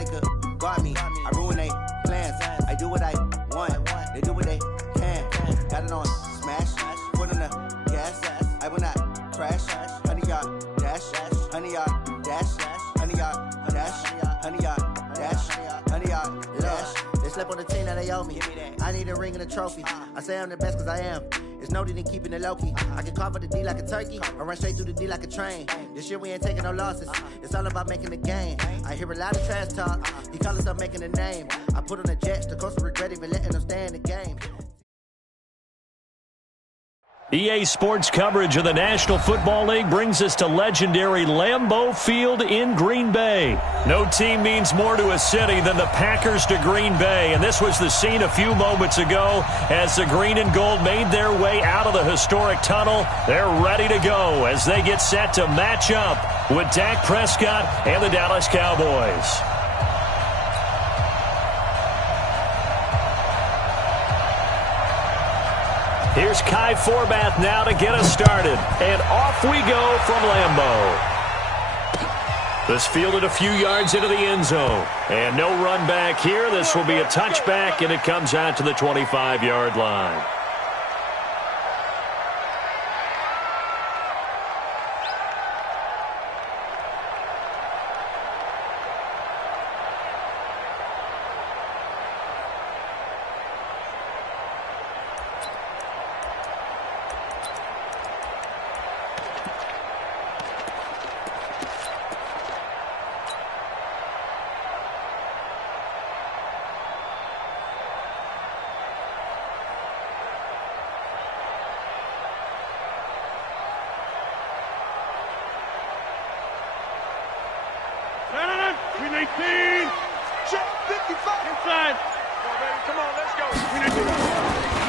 Nobody could guard me. I ruin they plans. I do what I want. They do what they can. Got it on smash. Put on the gas. I will not crash. 100-yard dash. 100-yard dash. 100-yard dash. 100-yard dash. 100-yard dash. They slept on the team that they owe me. I need a ring and a trophy. I say I'm the best because I am. It's noted in keeping it low-key. I can carve up the D like a turkey or run straight through the D like a train. This year we ain't taking no losses. It's all about making the game. I hear a lot of trash talk. He call himself making a name. I put on the Jets. The coach will regret even letting them stay in the game. EA Sports coverage of the National Football League brings us to legendary Lambeau Field in Green Bay. No team means more to a city than the Packers to Green Bay, and this was the scene a few moments ago as the green and gold made their way out of the historic tunnel. They're ready to go as they get set to match up with Dak Prescott and the Dallas Cowboys. Here's Kai Forbath now to get us started. And off we go from Lambeau. This fielded a few yards into the end zone. And no run back here. This will be a touchback, and it comes out to the 25-yard line.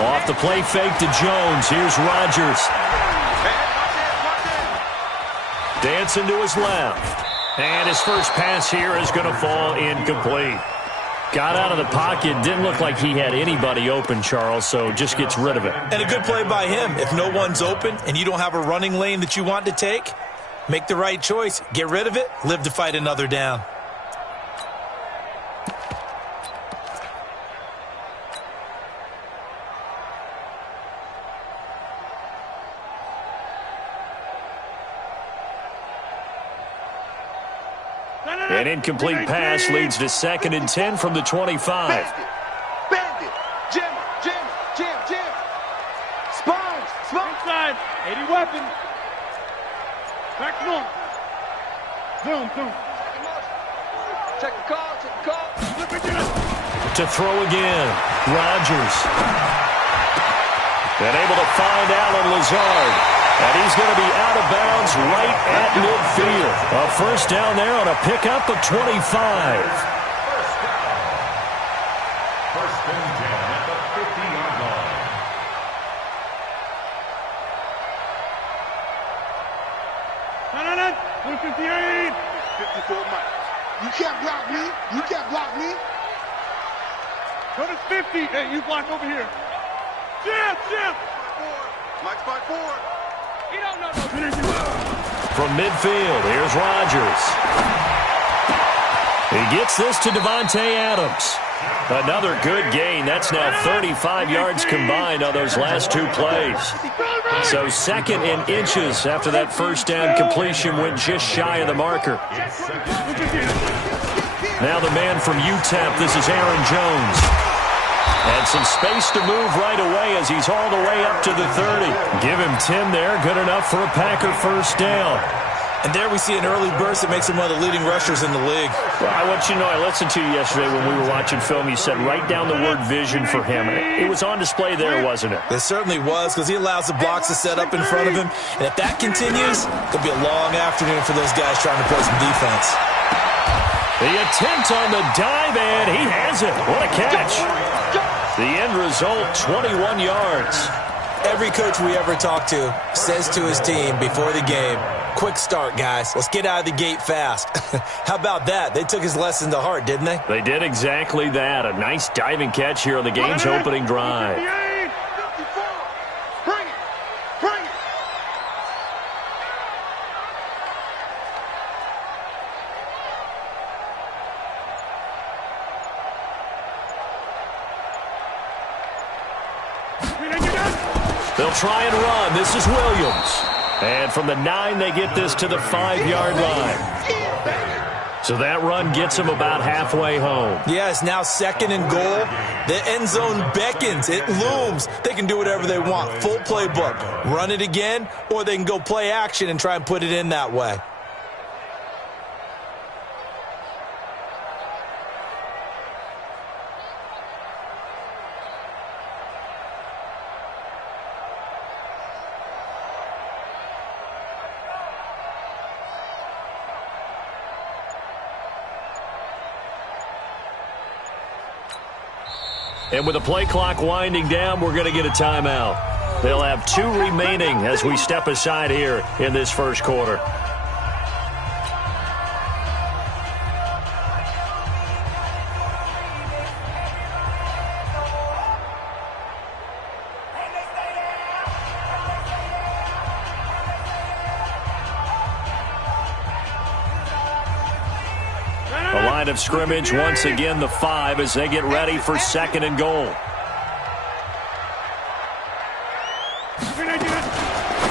Off the play fake to Jones. Here's Rodgers. Dancing to his left. And his first pass here is going to fall incomplete. Got out of the pocket. Didn't look like he had anybody open, Charles, so just gets rid of it. And a good play by him. If no one's open and you don't have a running lane that you want to take, make the right choice. Get rid of it. Live to fight another down. An incomplete pass leads to 2nd and 10 from the 25. Bandit. Jim. Spines. Inside. 80 weapon. Back north. Zoom. Check the call. To throw again. Rodgers. And able to find Allen Lazard. And he's going to be out of bounds right at midfield. A first down there on a pickup of 25. First and 10 at the 50-yard line. No. 158. 54 miles. You can't block me. Go to 50. Hey, you block over here. Jim. Mike's 5-4. From midfield, here's Rodgers. He gets this to Devontae Adams. Another good gain. That's now 35 yards combined on those last two plays. So 2nd and inches after that first down completion went just shy of the marker. Now the man from UTEP, this is Aaron Jones. And some space to move right away as he's all the way up to the 30. Give him 10 there. Good enough for a Packer first down. And there we see an early burst that makes him one of the leading rushers in the league. Well, I want you to know, I listened to you yesterday when we were watching film. You said write down the word vision for him. It was on display there, wasn't it? It certainly was, because he allows the blocks to set up in front of him. And if that continues, it'll be a long afternoon for those guys trying to play some defense. The attempt on the dive, and he has it. What a catch. The end result, 21 yards. Every coach we ever talk to says to his team before the game, quick start, guys. Let's get out of the gate fast. How about that? They took his lesson to heart, didn't they? They did exactly that. A nice diving catch here on the game's opening drive. Bring it. They'll try and run. This is Williams. And from the 9, they get this to the 5-yard line. So that run gets them about halfway home. Yeah, it's now 2nd and goal. The end zone beckons. It looms. They can do whatever they want. Full playbook. Run it again, or they can go play action and try and put it in that way. And with the play clock winding down, we're going to get a timeout. They'll have 2 remaining as we step aside here in this first quarter. Of scrimmage once again the 5 as they get ready for 2nd and goal.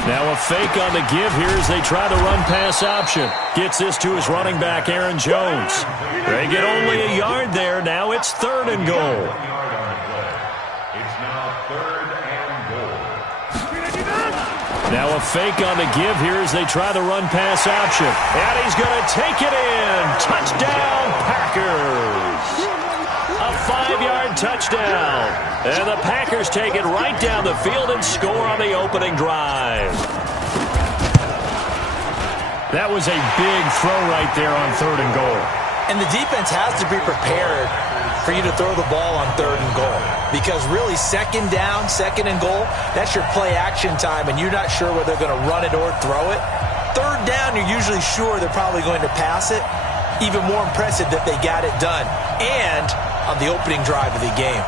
Now a fake on the give here as they try the run pass option. Gets this to his running back Aaron Jones. They get only a yard there. Now it's 3rd and goal. It's now 3rd and goal. Now a fake on the give here as they try the run pass option. And he's going to take it in. Touchdown, Packers. A 5-yard touchdown. And the Packers take it right down the field and score on the opening drive. That was a big throw right there on 3rd and goal. And the defense has to be prepared for you to throw the ball on 3rd and goal. Because really, 2nd down, 2nd and goal, that's your play action time, and you're not sure whether they're going to run it or throw it. 3rd down, you're usually sure they're probably going to pass it. Even more impressive that they got it done. And on the opening drive of the game.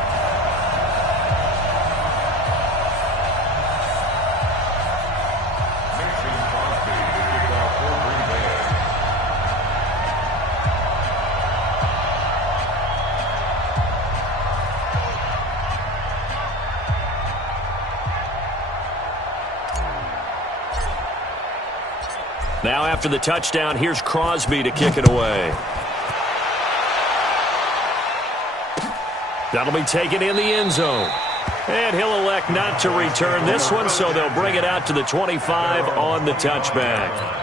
Now after the touchdown, here's Crosby to kick it away. That'll be taken in the end zone. And he'll elect not to return this one, so they'll bring it out to the 25 on the touchback.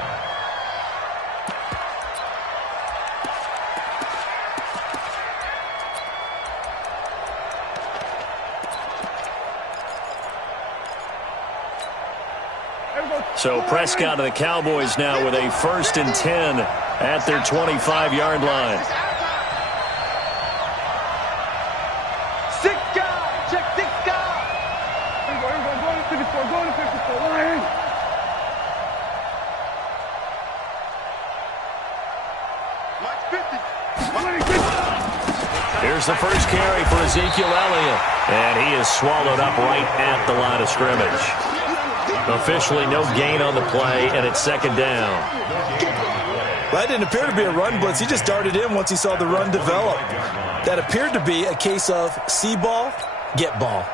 So Prescott and the Cowboys now with a 1st and 10 at their 25-yard line. 6 guys, check 6 guys. Go to 54, go to 54, line. Here's the first carry for Ezekiel Elliott, and he is swallowed up right at the line of scrimmage. Officially no gain on the play, and it's 2nd down. That didn't appear to be a run blitz. He just darted in once he saw the run develop. That appeared to be a case of see ball, get ball.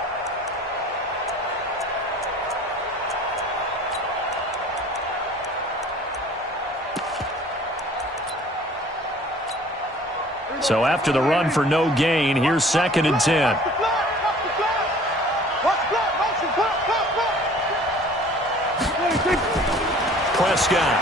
So after the run for no gain, here's 2nd and 10. Prescott.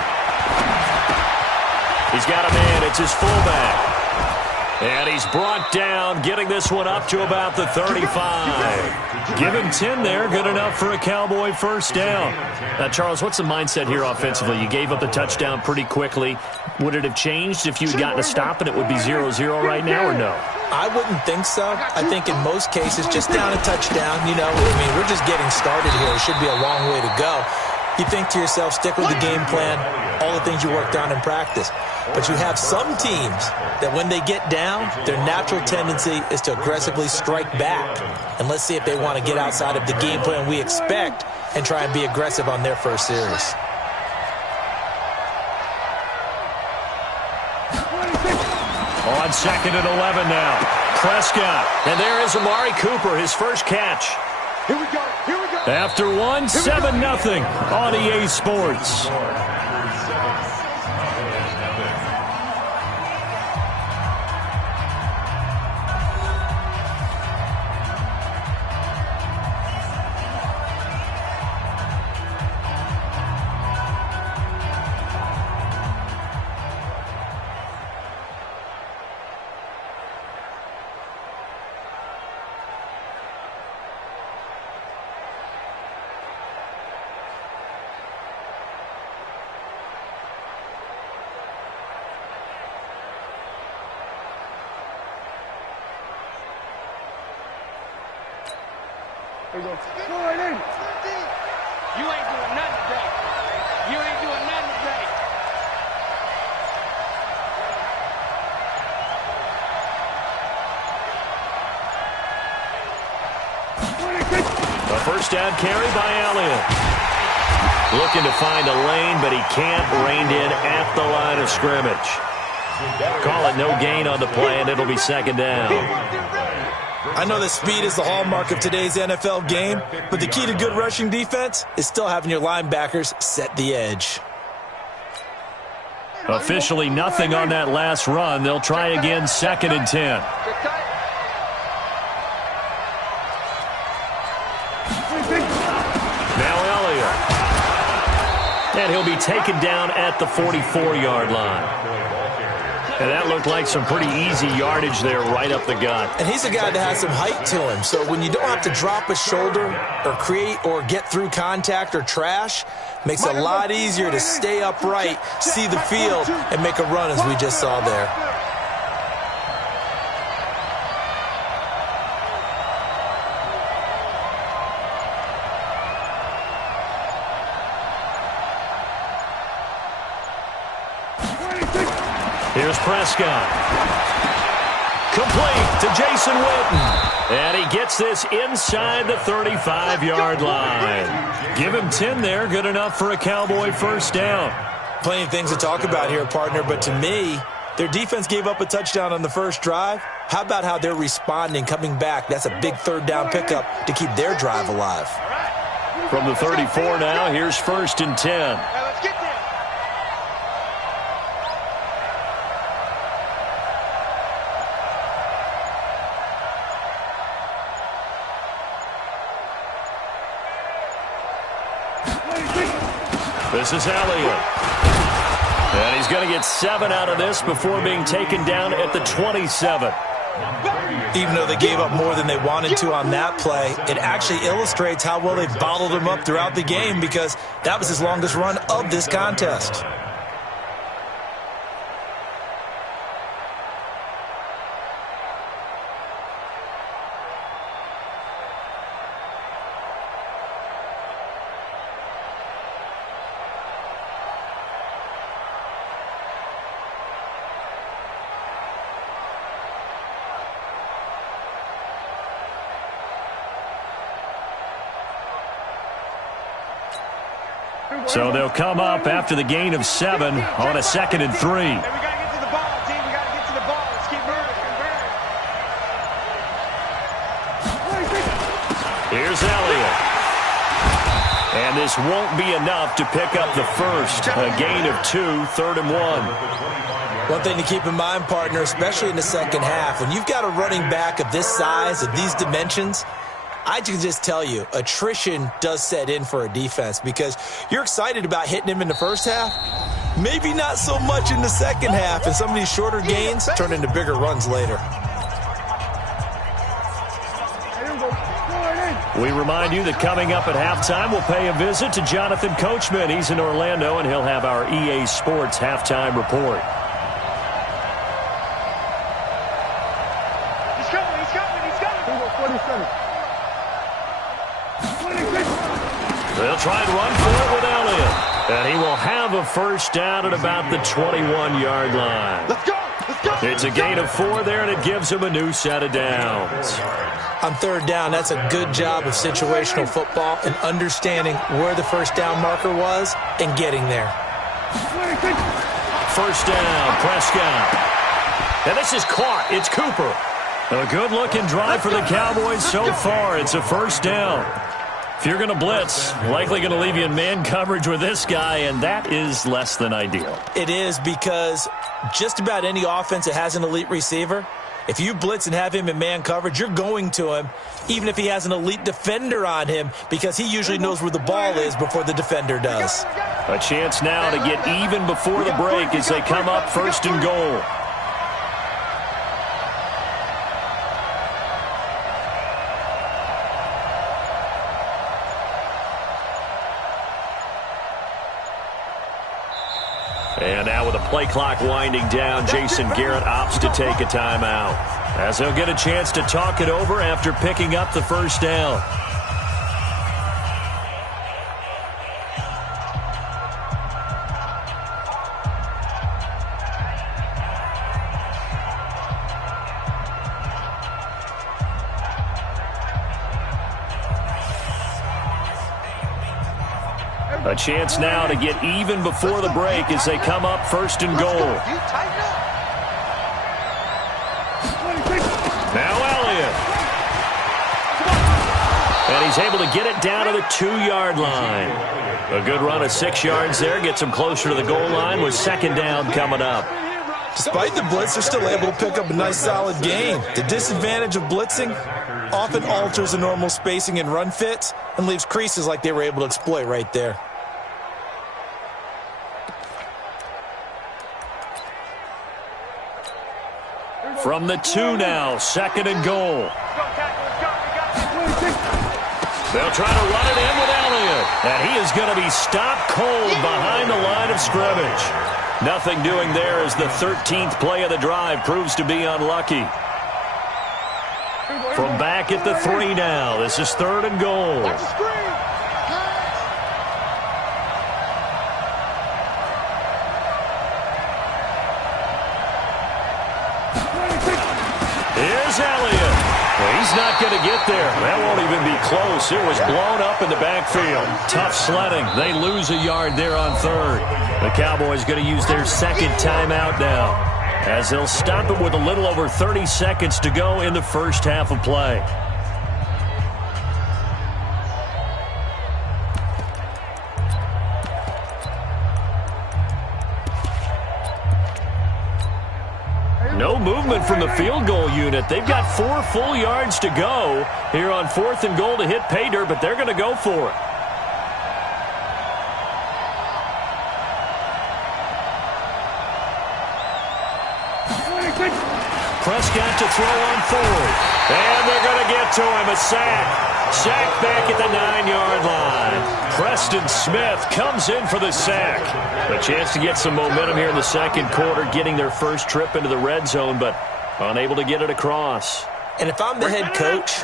He's got a man. It's his fullback. And he's brought down, getting this one up to about the 35. Give him 10 there. Good enough for a Cowboy first down. Now, Charles, what's the mindset here offensively? You gave up the touchdown pretty quickly. Would it have changed if you had gotten a stop and it would be 0-0 right now, or no? I wouldn't think so. I think in most cases, just down a touchdown, you know, I mean, we're just getting started here. It should be a long way to go. You think to yourself, stick with the game plan, all the things you worked on in practice. But you have some teams that when they get down, their natural tendency is to aggressively strike back. And let's see if they want to get outside of the game plan we expect and try and be aggressive on their first series. On 2nd and 11 now. Prescott. And there is Amari Cooper, his first catch. Here we go. Here we go. After one, 7-0 on EA Sports. There you go. Go right in. You ain't doing nothing today. You ain't doing nothing today. A first down carry by Elliott. Looking to find a lane, but he can't. Reined in at the line of scrimmage. Call it no gain on the play, and it'll be second down. I know that speed is the hallmark of today's NFL game, but the key to good rushing defense is still having your linebackers set the edge. Officially nothing on that last run. They'll try again, 2nd and 10. Now Elliott. And he'll be taken down at the 44-yard line. And that looked like some pretty easy yardage there right up the gut. And he's a guy that has some height to him. So when you don't have to drop a shoulder or create or get through contact or trash, makes it a lot easier to stay upright, see the field, and make a run as we just saw there. Here's Prescott. Complete to Jason Witten. And he gets this inside the 35-yard line. Give him 10 there. Good enough for a Cowboy first down. Plenty of things to talk about here, partner, but to me, their defense gave up a touchdown on the first drive. How about how they're responding, coming back? That's a big third down pickup to keep their drive alive. From the 34 now, here's 1st and 10. Let's get there. This is Elliott. And he's going to get 7 out of this before being taken down at the 27. Even though they gave up more than they wanted to on that play, it actually illustrates how well they bottled him up throughout the game because that was his longest run of this contest. So they'll come up after the gain of 7 on a 2nd and 3. Hey, we got to get to the ball, team. We got to get to the ball. Let's keep moving. Here's Elliott. And this won't be enough to pick up the first. A gain of 2, 3rd and 1. One thing to keep in mind, partner, especially in the second half, when you've got a running back of this size, of these dimensions, I can just tell you, attrition does set in for a defense because you're excited about hitting him in the first half. Maybe not so much in the second half, and some of these shorter gains turn into bigger runs later. We remind you that coming up at halftime, we'll pay a visit to Jonathan Coachman. He's in Orlando, and he'll have our EA Sports halftime report. He's coming. He's coming. He's coming. 47. They'll try and run for it with Elliott. And he will have a first down at about the 21-yard line. Let's go. Let's go. It's a gain of 4 there, and it gives him a new set of downs. On third down, that's a good job of situational football and understanding where the first down marker was and getting there. First down, Prescott. And this is caught. It's Cooper. A good-looking drive for the Cowboys so far. It's a first down. If you're going to blitz, likely going to leave you in man coverage with this guy, and that is less than ideal. It is, because just about any offense that has an elite receiver, if you blitz and have him in man coverage, you're going to him, even if he has an elite defender on him, because he usually knows where the ball is before the defender does. A chance now to get even before the break as they come up first and goal. And now with the play clock winding down, Jason Garrett opts to take a timeout, as he'll get a chance to talk it over after picking up the first down. A chance now to get even before the break as they come up first and goal. Now Elliott. And he's able to get it down to the 2-yard line. A good run of 6 yards there. Gets him closer to the goal line with second down coming up. Despite the blitz, they're still able to pick up a nice solid gain. The disadvantage of blitzing often alters the normal spacing and run fits and leaves creases like they were able to exploit right there. From the 2 now, second and goal. They'll try to run it in with Elliott. And he is going to be stopped cold behind the line of scrimmage. Nothing doing there as the 13th play of the drive proves to be unlucky. From back at the 3 now, this is third and goal. Here's Elliott. Well, he's not going to get there. That won't even be close. It was blown up in the backfield. Tough sledding. They lose a yard there on third. The Cowboys going to use their second timeout now, as they'll stop it with a little over 30 seconds to go in the first half of play. No movement from the field goal unit. They've got 4 full yards to go here on 4th and goal to hit pay dirt, but they're going to go for it. Prescott to throw on 4th. And they're going to get to him. A sack. Sack back at the 9-yard line. Preston Smith comes in for the sack. A chance to get some momentum here in the second quarter, getting their first trip into the red zone, but unable to get it across. And if I'm the head coach,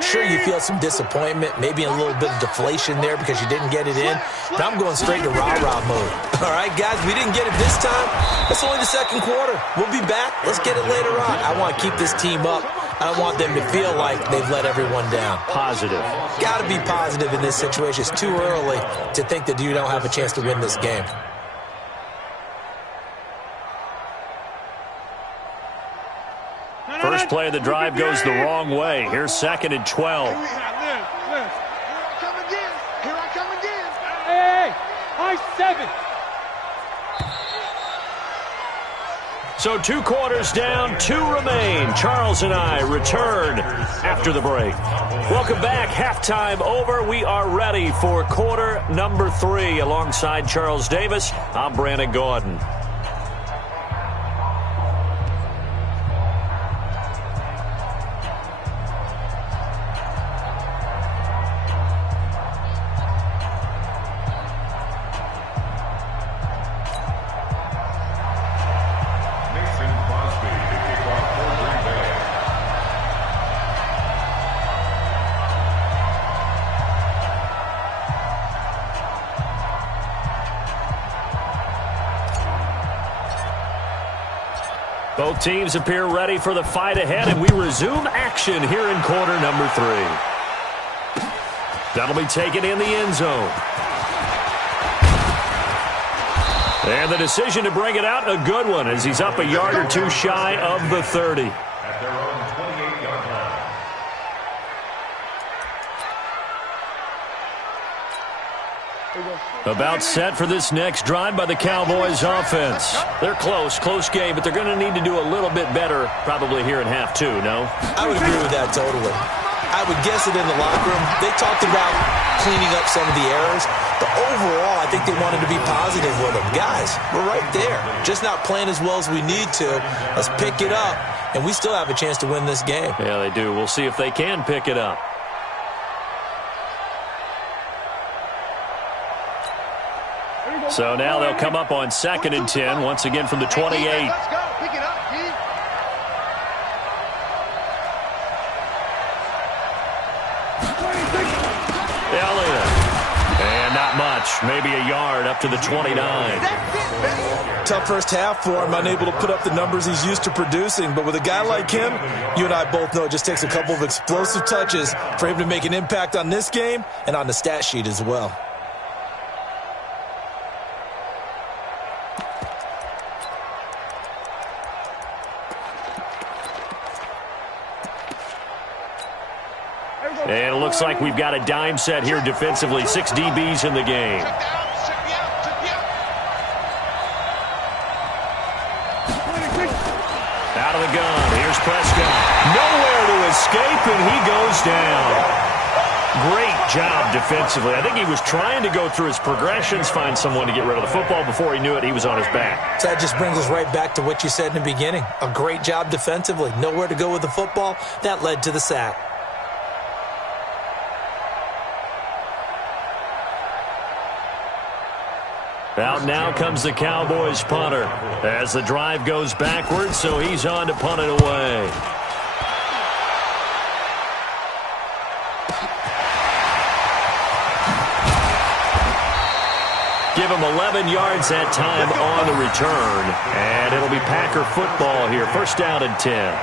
sure, you feel some disappointment, maybe a little bit of deflation there because you didn't get it in, but I'm going straight to rah-rah mode. All right, guys, we didn't get it this time. It's only the second quarter. We'll be back. Let's get it later on. I want to keep this team up. I don't want them to feel like they've let everyone down. Positive. Got to be positive in this situation. It's too early to think that you don't have a chance to win this game. First play of the drive goes the wrong way. Here's second and 12. Here I come again. Hey, I-7. So 2 quarters down, 2 remain. Charles and I return after the break. Welcome back. Halftime over. We are ready for quarter number 3. Alongside Charles Davis, I'm Brandon Gordon. Both teams appear ready for the fight ahead, and we resume action here in quarter number 3. That'll be taken in the end zone. And the decision to bring it out, a good one, as he's up a yard or 2 shy of the 30. At their own 28 About set for this next drive by the Cowboys offense. They're close game, but they're going to need to do a little bit better probably here in half two, no? I would agree with that totally. I would guess it in the locker room. They talked about cleaning up some of the errors, but overall I think they wanted to be positive with them. Guys, we're right there. Just not playing as well as we need to. Let's pick it up, and we still have a chance to win this game. Yeah, they do. We'll see if they can pick it up. So now they'll come up on 2nd and 10, once again from the 28. Let's go. Pick it up, G. Elliott. And not much. Maybe a yard up to the 29. Tough first half for him, unable to put up the numbers he's used to producing. But with a guy like him, you and I both know it just takes a couple of explosive touches for him to make an impact on this game and on the stat sheet as well. And it looks like we've got a dime set here defensively. 6 DBs in the game. Out of the gun. Here's Prescott. Nowhere to escape, and he goes down. Great job defensively. I think he was trying to go through his progressions, find someone to get rid of the football. Before he knew it, he was on his back. So that just brings us right back to what you said in the beginning. A great job defensively. Nowhere to go with the football. That led to the sack. Out now comes the Cowboys punter as the drive goes backwards, so he's on to punt it away. Give him 11 yards that time on the return, and it'll be Packer football here. First down and 10.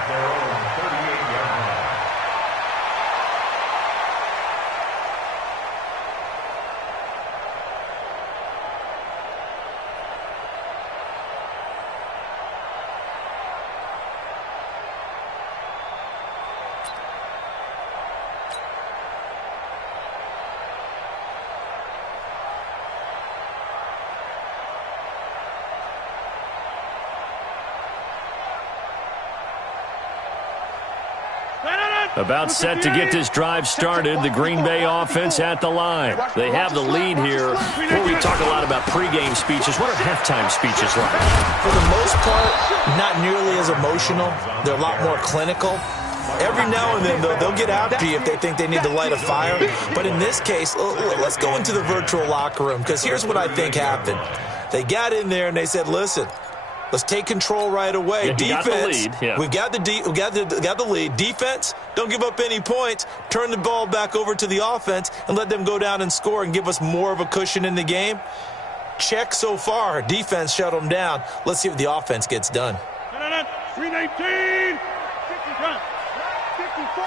About set to get this drive started, the Green Bay offense at the line. They have the lead here. Before we talk a lot about pregame speeches, what are halftime speeches like? For the most part, not nearly as emotional. They're a lot more clinical. Every now and then, they'll get after you if they think they need to light a fire. But in this case, let's go into the virtual locker room, because here's what I think happened. They got in there and they said, listen, let's take control right away. Yeah, defense, we've got the lead. Defense, don't give up any points. Turn the ball back over to the offense and let them go down and score and give us more of a cushion in the game. Check so far. Defense shut them down. Let's see what the offense gets done. 319. 54.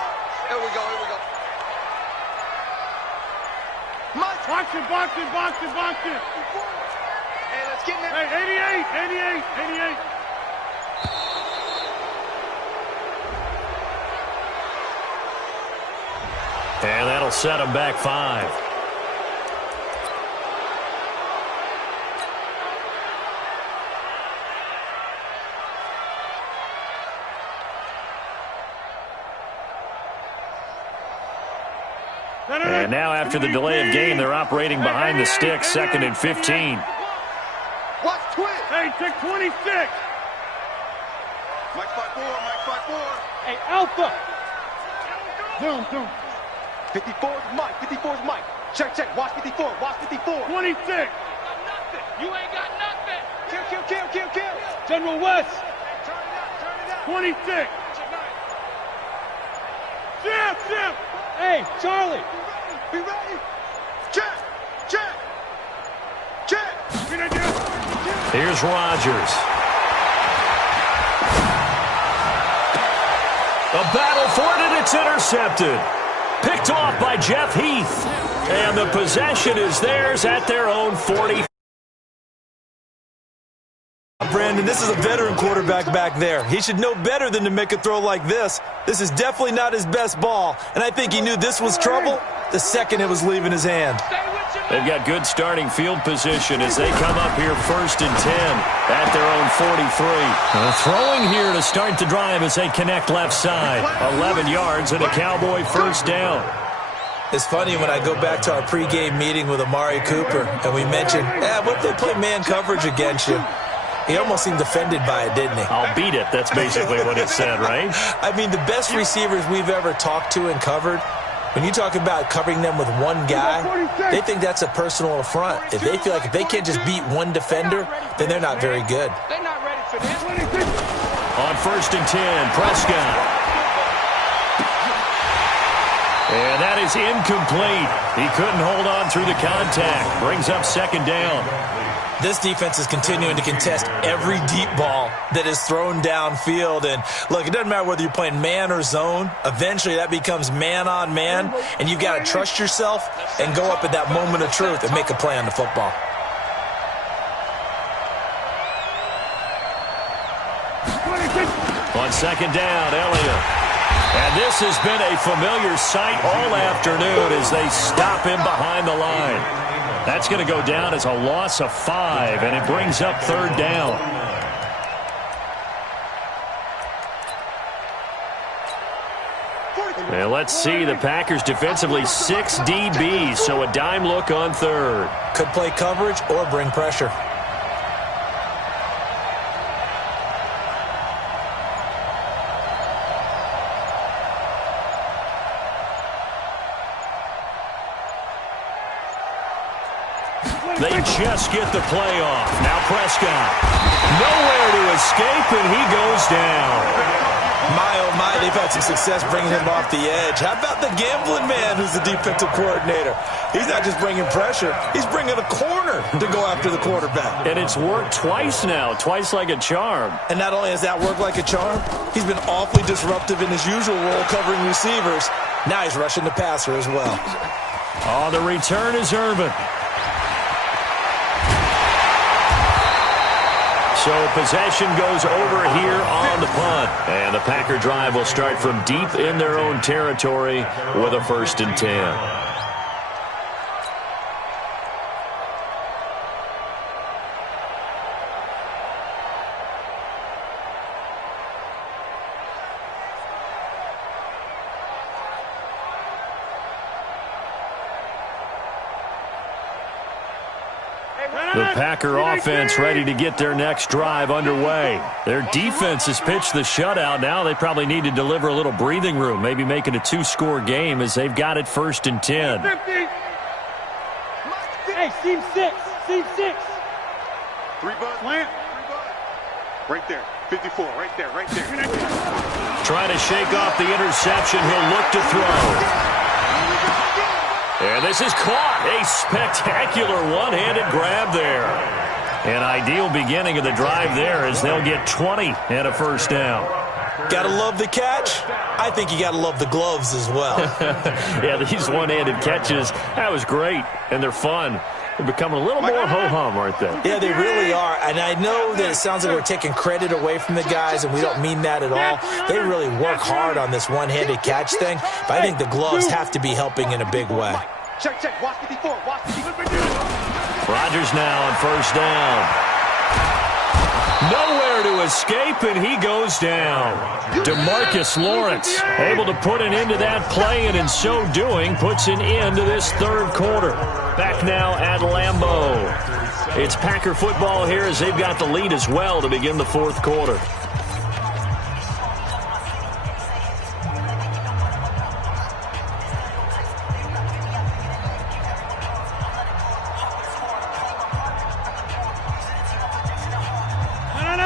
Here we go. Box it. Hey, let's get in there. Hey, 88. And that'll set them back 5. And now after the delay of game, they're operating behind the sticks, 2nd and 15. Watch twist. Hey, take 26. Mike 5-4. Hey, Alpha. Zoom. 54's Mike. Check. Watch 54. 26. You ain't got nothing. Kill. General West. Turn it out. 26. Jim. Hey, Charlie. Be ready. Check. Here's Rodgers. A battle for it, and it's intercepted. Picked off by Jeff Heath. And the possession is theirs at their own 40. Brandon, this is a veteran quarterback back there. He should know better than to make a throw like this. This is definitely not his best ball, and I think he knew this was trouble the second it was leaving his hand. Stay with you. They've got good starting field position as they come up here 1st and 10 at their own 43. Throwing here to start the drive as they connect left side. 11 yards and a Cowboy first down. It's funny when I go back to our pregame meeting with Amari Cooper and we mentioned, what if they play man coverage against you? He almost seemed offended by it, didn't he? I'll beat it. That's basically what it said, right? I mean, the best receivers we've ever talked to and covered, when you talk about covering them with one guy, they think that's a personal affront. If they feel like if they can't just beat one defender, then they're not very good. They're not ready for this. On 1st and 10, Prescott. And that is incomplete. He couldn't hold on through the contact. Brings up 2nd down. This defense is continuing to contest every deep ball that is thrown downfield. And, look, it doesn't matter whether you're playing man or zone. Eventually, that becomes man-on-man, and you've got to trust yourself and go up at that moment of truth and make a play on the football. On 2nd down, Elliott. And this has been a familiar sight all afternoon as they stop him behind the line. That's going to go down as a loss of 5, and it brings up 3rd down. And let's see, the Packers defensively 6 DBs, so a dime look on 3rd. Could play coverage or bring pressure. They just get the play off. Now Prescott. Nowhere to escape, and he goes down. My, oh my, they've had some success bringing him off the edge. How about the gambling man who's the defensive coordinator? He's not just bringing pressure. He's bringing a corner to go after the quarterback. And it's worked twice now, twice like a charm. And not only has that worked like a charm, he's been awfully disruptive in his usual role covering receivers. Now he's rushing the passer as well. Oh, the return is Irvin. So possession goes over here on the punt. And the Packer drive will start from deep in their own territory with a 1st and 10. The Packer offense ready to get their next drive underway. Their defense has pitched the shutout. Now they probably need to deliver a little breathing room, maybe make it a 2-score game as they've got it 1st and 10. Hey, seam 6. Seam 6. 3 butt. Plant. 3 butt. Right there. 54. Right there. Right there. Trying to shake off the interception. He'll look to throw. And this is caught. A spectacular one-handed grab there. An ideal beginning of the drive there as they'll get 20 and a 1st down. Gotta love the catch. I think you gotta love the gloves as well. Yeah, these one-handed catches, that was great. And they're fun. They're becoming a little more ho-hum, aren't they? Yeah, they really are. And I know that it sounds like we're taking credit away from the guys, and we don't mean that at all. They really work hard on this one-handed catch thing, but I think the gloves have to be helping in a big way. Check, check. Watch 54. Watch 54. Rodgers now on 1st down. Nowhere to escape, and he goes down. DeMarcus Lawrence able to put an end to that play, and in so doing, puts an end to this 3rd quarter. Back now at Lambeau. It's Packer football here as they've got the lead as well to begin the 4th quarter.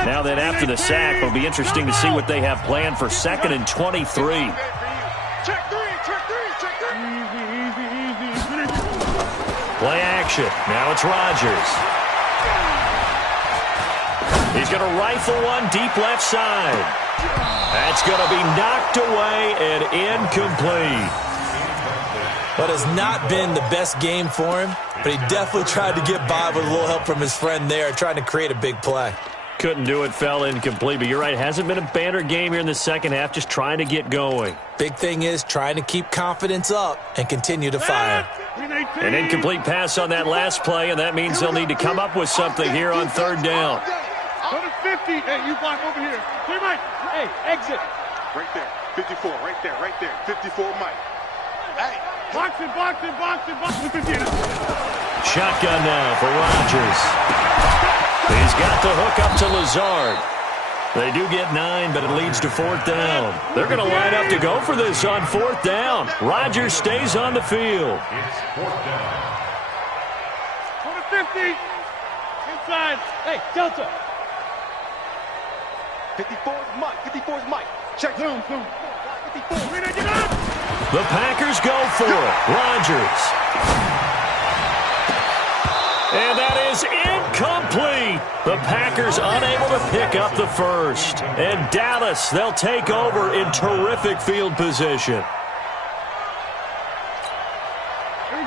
Now then, after the sack, it'll be interesting to see what they have planned for 2nd and 23. Check 3. Check 3. Check 3. Easy. Play action. Now it's Rodgers. He's going to rifle one deep left side. That's going to be knocked away and incomplete. But it's not been the best game for him, but he definitely tried to get by with a little help from his friend there, trying to create a big play. Couldn't do it, fell incomplete. But you're right, it hasn't been a banner game here in the 2nd half, just trying to get going. Big thing is trying to keep confidence up and continue to fire. An incomplete pass on that last play, and that means they'll need to come up with something here on third down. Go to 50. Hey, you block over here. Clear, Mike. Hey, exit. Right there. 54. Right there. Right there. 54, Mike. Hey. Box it, box it, box it, box it. 50. Shotgun now for Rodgers. He's got the hook up to Lazard. They do get 9, but it leads to fourth down. They're going to line up to go for this on fourth down. Rodgers stays on the field. It's fourth down. Go to 50. Inside. Hey, Delta. 54 is Mike. 54 is Mike. Check. Zoom. 54. Get up. The Packers go for it. Rodgers. And that is incomplete. The Packers unable to pick up the first. And Dallas, they'll take over in terrific field position.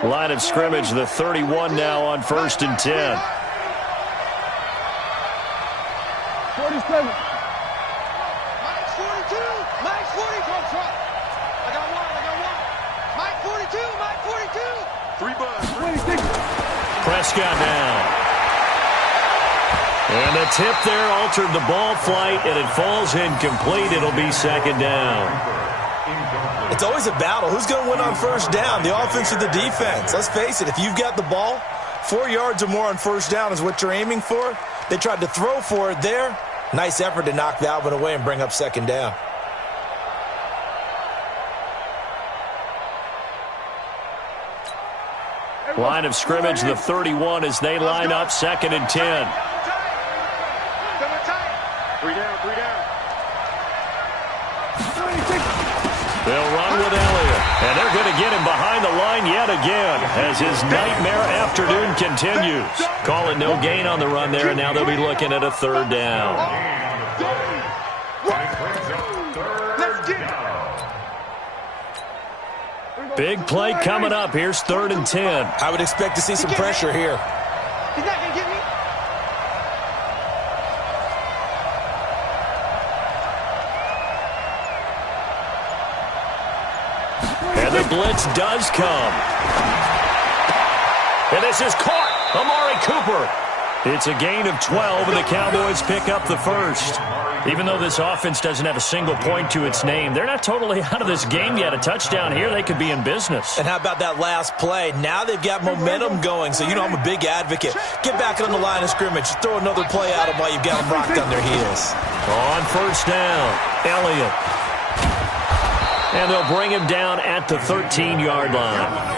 Line of scrimmage, the 31 now on 1st and 10. 47. Mike's 42. Mike's 42. I got one. Mike 42. Mike 42. 3 bucks. 26. Prescott now. And the tip there altered the ball flight, and it falls incomplete. It'll be second down. It's always a battle. Who's going to win on first down, the offense or the defense? Let's face it, if you've got the ball, 4 yards or more on first down is what you're aiming for. They tried to throw for it there. Nice effort to knock that one away and bring up second down. Line of scrimmage, the 31, as they line up 2nd and 10. 3 down. They'll run with Elliott, and they're going to get him behind the line yet again as his nightmare afternoon continues. Call it no gain on the run there, and now they'll be looking at a third down. Big play coming up. Here's 3rd and 10. I would expect to see some pressure here. He's not going to get me. And the blitz does come. And this is caught. Amari Cooper. It's a gain of 12, and the Cowboys pick up the first. Even though this offense doesn't have a single point to its name, they're not totally out of this game yet. A touchdown here, they could be in business. And how about that last play? Now they've got momentum going, so you know I'm a big advocate. Get back on the line of scrimmage. Throw another play at them while you've got them rocked on their heels. On first down, Elliott. And they'll bring him down at the 13-yard line.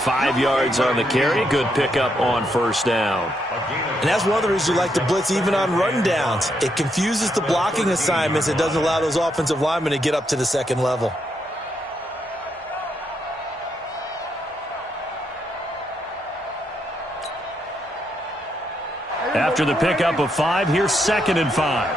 5 yards on the carry. Good pickup on first down. And that's one of the reasons you like to blitz even on rundowns. It confuses the blocking assignments. It doesn't allow those offensive linemen to get up to the second level. After the pickup of 5, here's 2nd and 5.